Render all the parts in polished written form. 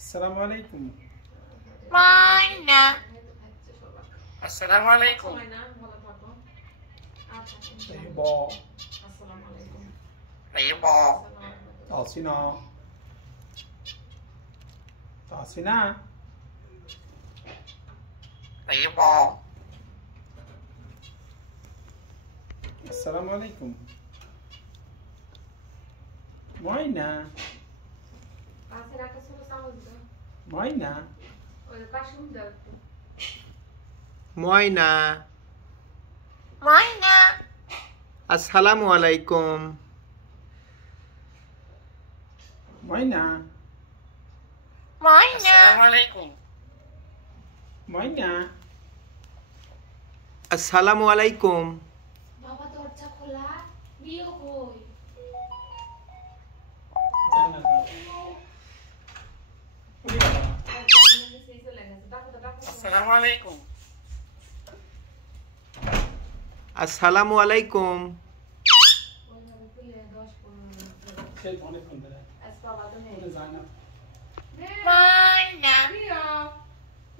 Assalamualaikum. Mana? Assalamualaikum. Tayyiba. Tayyiba. Tasina. Tasina. Tayyiba. Assalamualaikum. Moina. Moina. ময়না Mana? আসসালামু আলাইকুম Moina. Mana? Assalamualaikum. Moina. আসসালামু আলাইকুম বাবা দরজা খোলা নিও কই Assalamualaikum. আসসালামু আলাইকুম Şey bana konuda. Zaynep. Mana?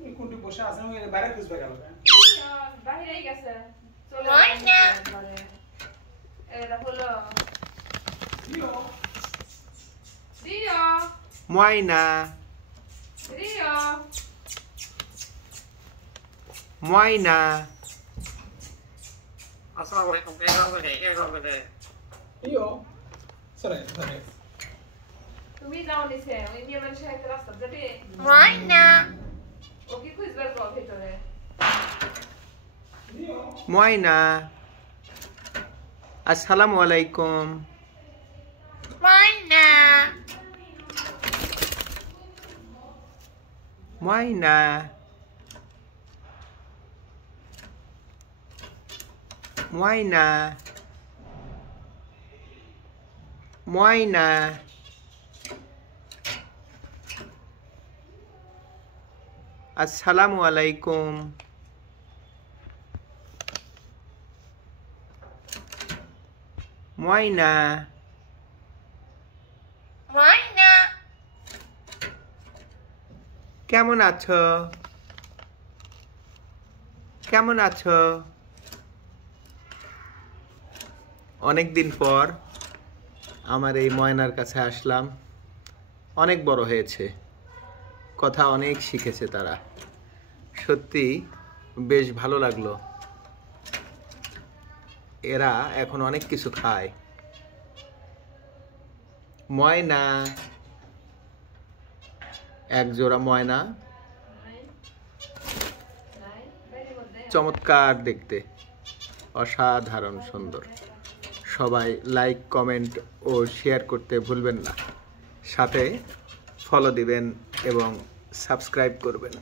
এই কোনটি বসে আছে আমি বাইরে খুঁজবে গেল বাহিরেই গেছে চলে ময়না। এটা হলো দিও দিও ময়না দিও ময়না Assalamualaikum. দিও সরে সরে তুমি যাও নিচে ওই নিয়ে মানুষের একটা রাস্তা যাবে Mana? ও কি খুঁজবার কল ভিতরে দিও ময়না আসসালামু আলাইকুম Mana? ময়না ময়না ময়না আসসালামু আলাইকুম ময়না Mana? কেমন আছো কেমন আছো অনেক দিন পর আমার এই ময়নার কাছে আসলাম অনেক বড় হয়েছে কথা অনেক শিখেছে তারা সত্যি বেশ ভালো লাগলো এরা এখন অনেক কিছু খায় ময়না এক জোড়া ময়না চমৎকার দেখতে অসাধারণ সুন্দর সবাই লাইক কমেন্ট ও শেয়ার করতে ভুলবেন না সাথে ফলো দিবেন এবং সাবস্ক্রাইব করবেন